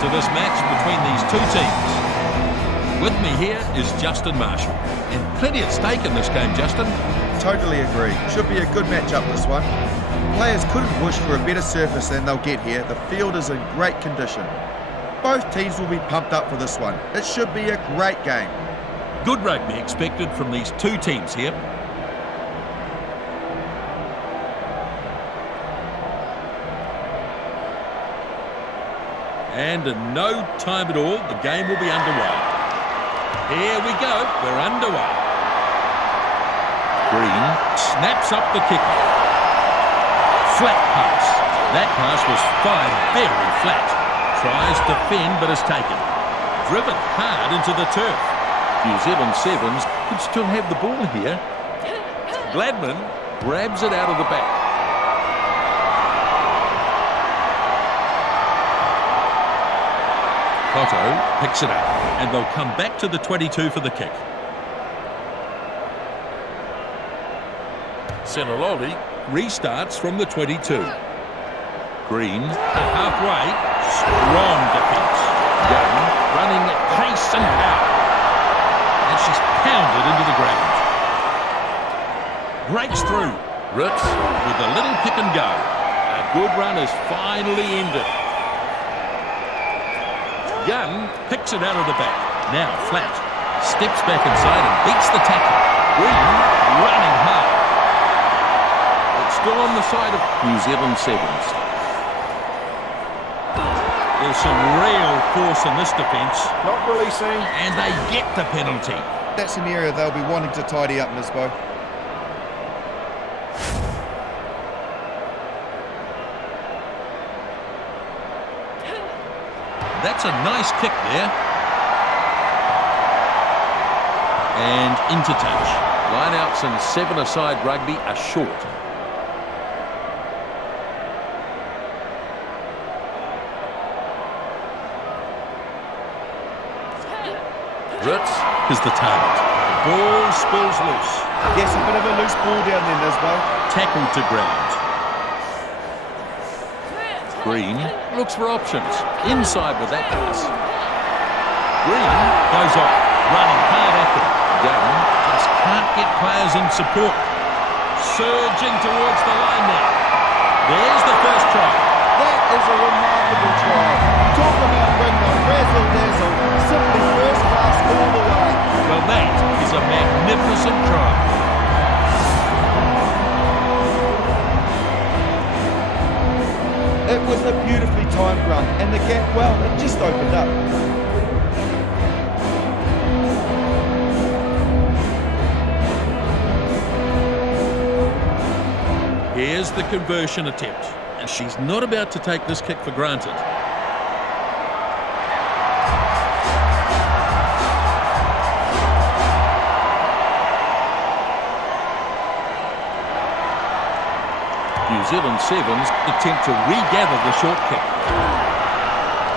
to this match between these two teams. With me here is Justin Marshall. And plenty at stake in this game, Justin. Totally agree. Should be a good matchup, this one. Players couldn't wish for a better surface than they'll get here. The field is in great condition. Both teams will be pumped up for this one. It should be a great game. Good rugby expected from these two teams here. And in no time at all, the game will be underway. Here we go, we're underway. Green snaps up the kicker. Flat pass. That pass was fired very flat. Tries to defend but is taken. Driven hard into the turf. New Zealand Sevens could still have the ball here. Gladman grabs it out of the back. Cotto picks it up, and they'll come back to the 22 for the kick. Seniloli restarts from the 22. Green, halfway, strong defence. Young, running at pace and power. And she's pounded into the ground. Breaks through. Ritz with a little pick and go. A good run is finally ended. Young picks it out of the back. Now flat. Steps back inside and beats the tackle. Green running hard. It's still on the side of New Zealand Sevens. There's some real force in this defence. Not releasing. And they get the penalty. That's an area they'll be wanting to tidy up, Nisbo. That's a nice kick there. And into touch. Lineouts and seven-a-side rugby are short. Ritz is the target. The ball spills loose. Yes, a bit of a loose ball down there, Nisbo. Tackled to ground. Green looks for options. Inside with that pass. Green goes off, running hard after it. Young just can't get players in support. Surging towards the line now. There's the first try. That is a remarkable try. Talk about bring the razzle-dazzle. Simply first class all the way. Well, that is a magnificent try. It was a beautifully timed run, and the gap, well, it just opened up. Here's the conversion attempt, and she's not about to take this kick for granted. New Zealand Sevens attempt to regather the short kick.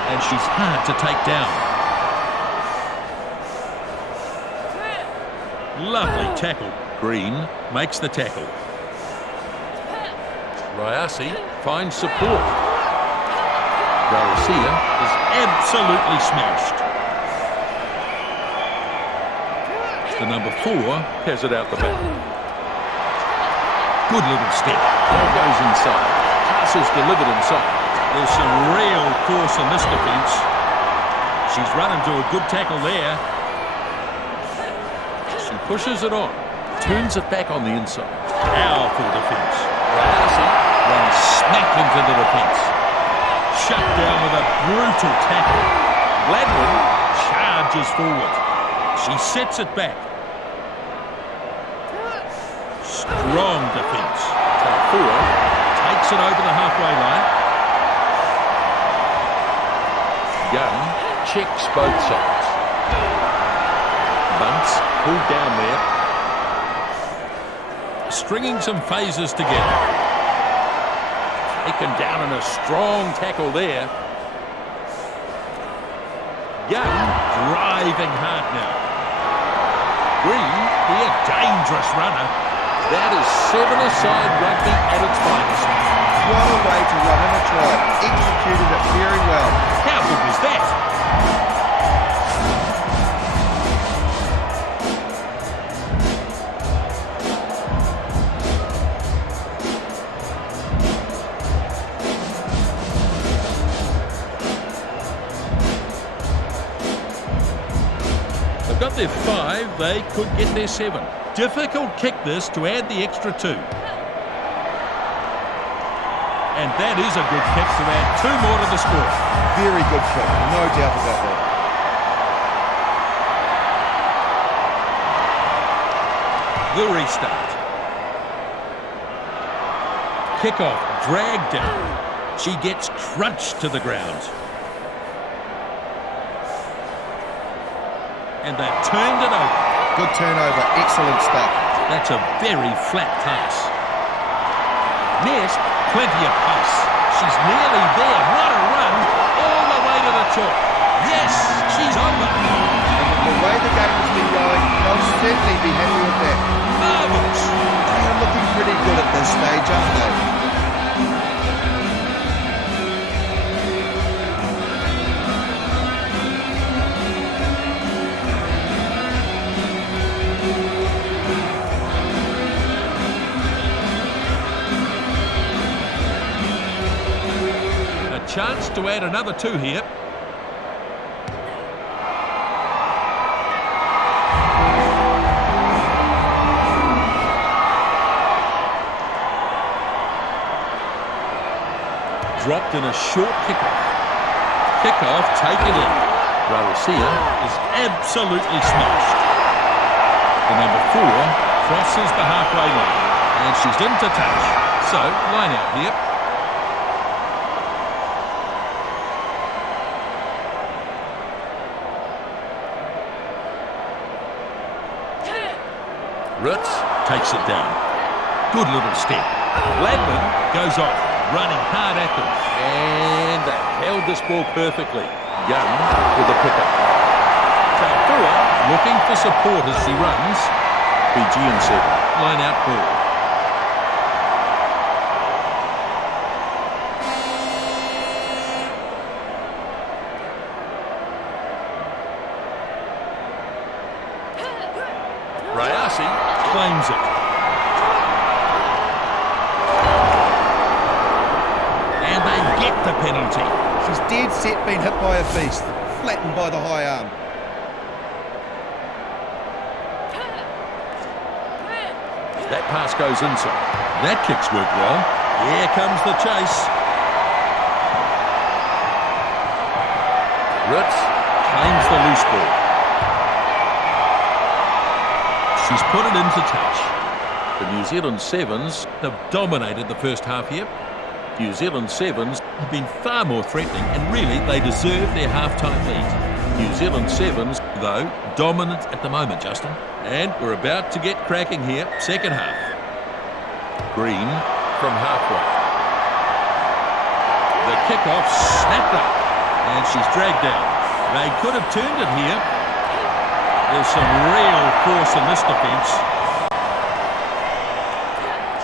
And she's hard to take down. Lovely tackle. Green makes the tackle. Ryasi finds support. Garcia is absolutely smashed. The number 4 has it out the back. Good little step. Ball goes inside. Pass is delivered inside. There's some real force in this defence. She's run into a good tackle there. She pushes it on. Turns it back on the inside. Powerful defence. Ryasi runs smack into the defence. Shut down with a brutal tackle. Gladwin charges forward. She sets it back. Strong defence. Tafua takes it over the halfway line. Young checks both sides. Bunce pulled down there. Stringing some phases together. Taken down in a strong tackle there. Young driving hard now. Green, be a dangerous runner. That is seven-a-side rugby at its finest. What a way to run in a try. Executed it very well. How good was that? got their 5, they could get their 7. Difficult kick this to add the extra 2. And that is a good kick to add 2 more to the score. Very good kick, no doubt about that. The restart. Kick-off, dragged down. She gets crunched to the ground. And they've turned it over. Good turnover, excellent stuff. That's a very flat pass. Nest, plenty of pace. She's nearly there. What a run. All the way to the chalk. Yes, she's over. And the way the game has been going, they'll certainly be happy with that. Marvellous. They are looking pretty good at this stage, aren't they? Chance to add another 2 here. Dropped in a short kickoff. Kickoff taken in. Rarasia is absolutely smashed. The number 4 crosses the halfway line. And she's into touch. So, line out here. Ritz takes it down. Good little step. Ladman goes off, running hard at them. And they held this ball perfectly. Young with a pickup. Taufua looking for support as she runs. Fiji in 7. Line out ball. Rayasi claims it. And they get the penalty. She's dead set being hit by a beast, flattened by the high arm. That pass goes inside. That kick's worked well. Here comes the chase. Ritz claims the loose ball. She's put it into touch. The New Zealand Sevens have dominated the first half here. New Zealand Sevens have been far more threatening and really they deserve their half-time lead. New Zealand Sevens, though, dominant at the moment, Justin. And we're about to get cracking here, second half. Green from halfway. The kick-off snapped up and she's dragged down. They could have turned it here. There's some real force in this defence.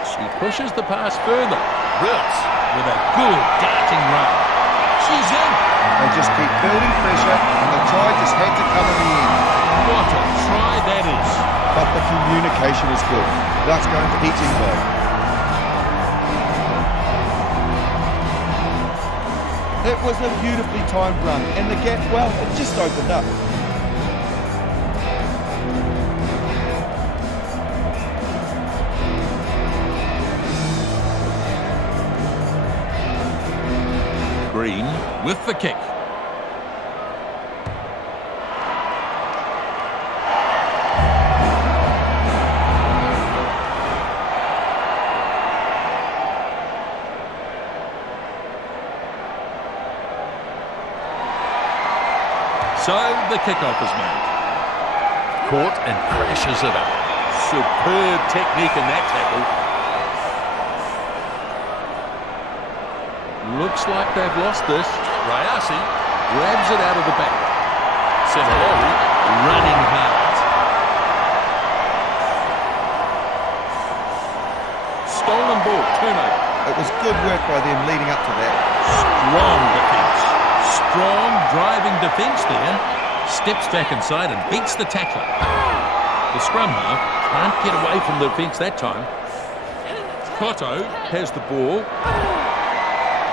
She pushes the pass further. Ritz with a good darting run. She's in. They just keep building pressure and the try just had to come in the end. What a try that is. But the communication is good. That's going to eat him well. It was a beautifully timed run and the gap, well, it just opened up. Green with the kick. So the kickoff is made. Caught and crashes it up. Superb technique in that tackle. Looks like they've lost this. Rayasi grabs it out of the back. Semalori running hard. Stolen ball, turnover. It was good work by them leading up to that. Strong defence. Strong driving defence there. Steps back inside and beats the tackler. The scrum half can't get away from the defence that time. Cotto has the ball.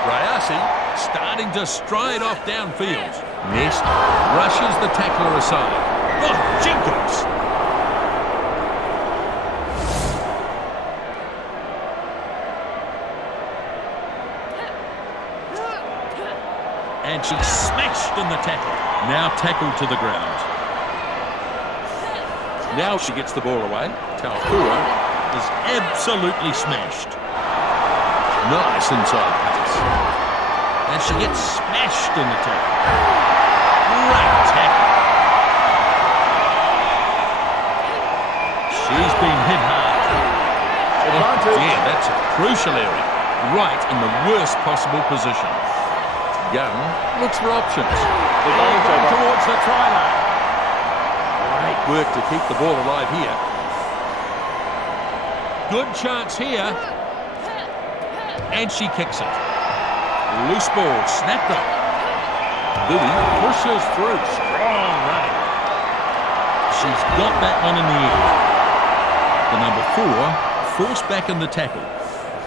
Rayasi starting to stride off downfield. Nest rushes the tackler aside. Oh, Jenkins! And she smashed in the tackle. Now tackled to the ground. Now she gets the ball away. Taufua is absolutely smashed. Nice inside pass. And she gets smashed in the tackle. Great tackle. She's been hit hard. Oh, yeah, that's a crucial area. Right in the worst possible position. Young looks for options. They're going towards the try line. Great work to keep the ball alive here. Good chance here. And she kicks it. Loose ball, snapped up. Louis pushes through. Strong running. She's got that one in the air. The number 4 forced back in the tackle.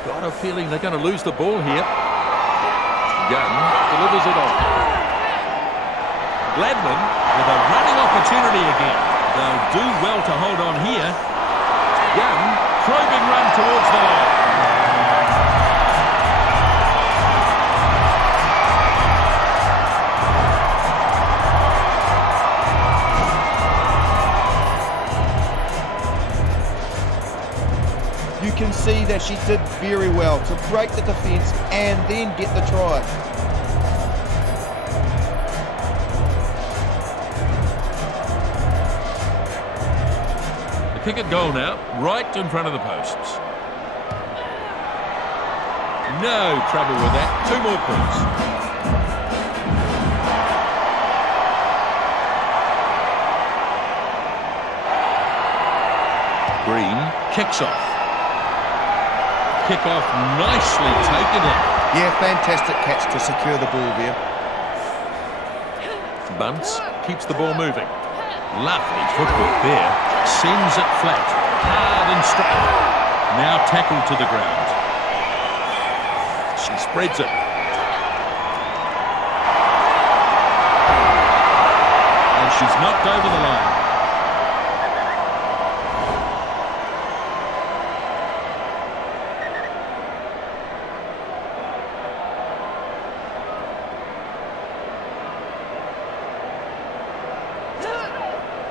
Got a feeling they're going to lose the ball here. Young delivers it on. Gladman with a running opportunity again. They'll do well to hold on here. Young, probing run towards the line. You can see that she did very well to break the defence and then get the try. The kick at goal now, right in front of the posts. No trouble with that. 2 more points. Green kicks off. Kick off nicely taken in. Yeah, fantastic catch to secure the ball there. Bunce keeps the ball moving. Lovely footwork there. Sends it flat. Hard and straight. Now tackled to the ground. She spreads it. And she's knocked over the line.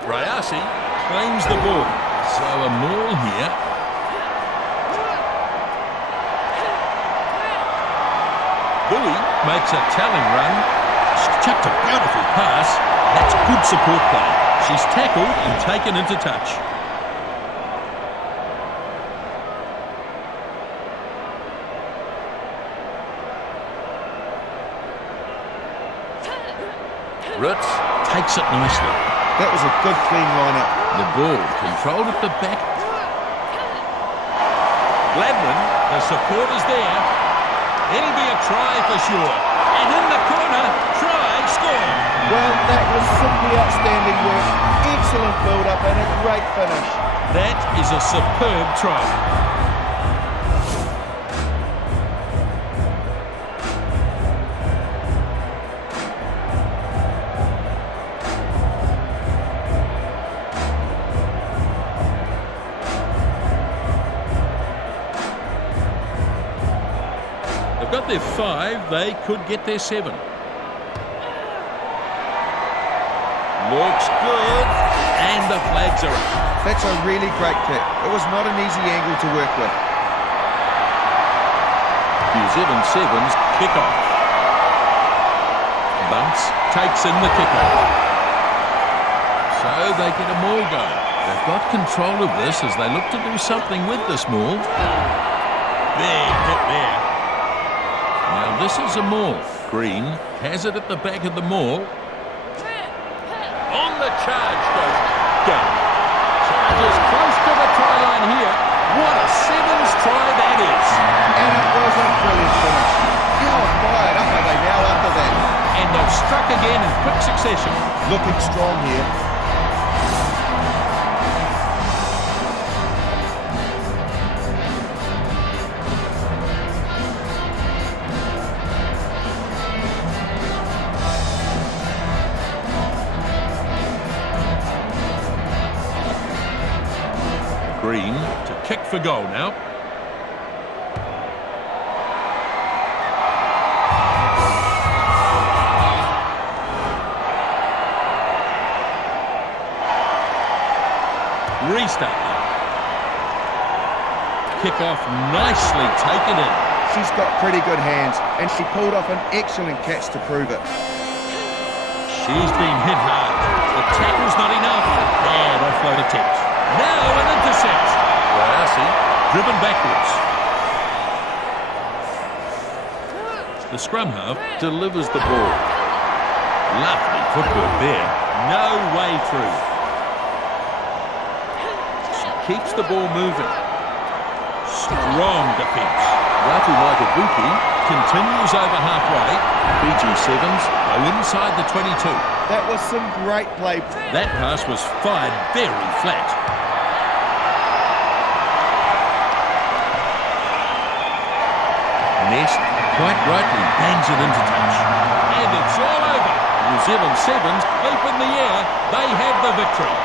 Rayasi claims the ball. So a maul here. Louis makes a telling run. She's chucked a beautiful pass. That's good support play. She's tackled and taken into touch. Ritz takes it nicely. That was a good clean line-up. The ball controlled at the back. Gladman, the support is there. It'll be a try for sure. And in the corner, try, score. Well, that was simply outstanding work. Excellent build-up and a great finish. That is a superb try. Got their 5, they could get their 7. Looks good, and the flags are up. That's a really great kick. It was not an easy angle to work with. New Zealand Sevens kick off. Bunce takes in the kick off. So they get a maul go. They've got control of this as they look to do something with this maul. Big hit there. Now this is a maul. Green has it at the back of the maul. On the charge goes Gunn. Charges close to the try line here. What a Sevens try that is. And it was a brilliant finish. How fired up are they now after that? And they've struck again in quick succession. Looking strong here. kick for goal now. Restart now. Kick off nicely taken in. She's got pretty good hands, and she pulled off an excellent catch to prove it. She's been hit hard. The tackle's not enough. Bad offload attempt. Now an intercept. Rayasi driven backwards. The scrum half delivers the ball. Lovely footwork there. No way through. She keeps the ball moving. Strong defence. Ratu Maitabuki continues over halfway. Fiji Sevens go inside the 22. That was some great play. That pass was fired very flat. Nest quite rightly bangs it into touch. And it's all over. New Zealand Sevens leap in the air. They have the victory.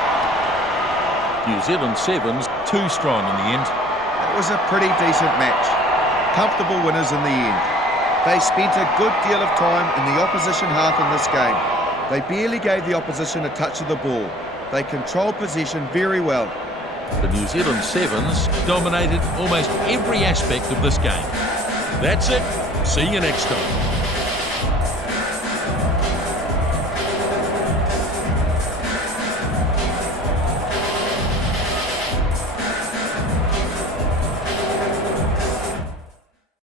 New Zealand Sevens too strong in the end. It was a pretty decent match. Comfortable winners in the end. They spent a good deal of time in the opposition half in this game. They barely gave the opposition a touch of the ball. They controlled possession very well. The New Zealand Sevens dominated almost every aspect of this game. That's it. See you next time.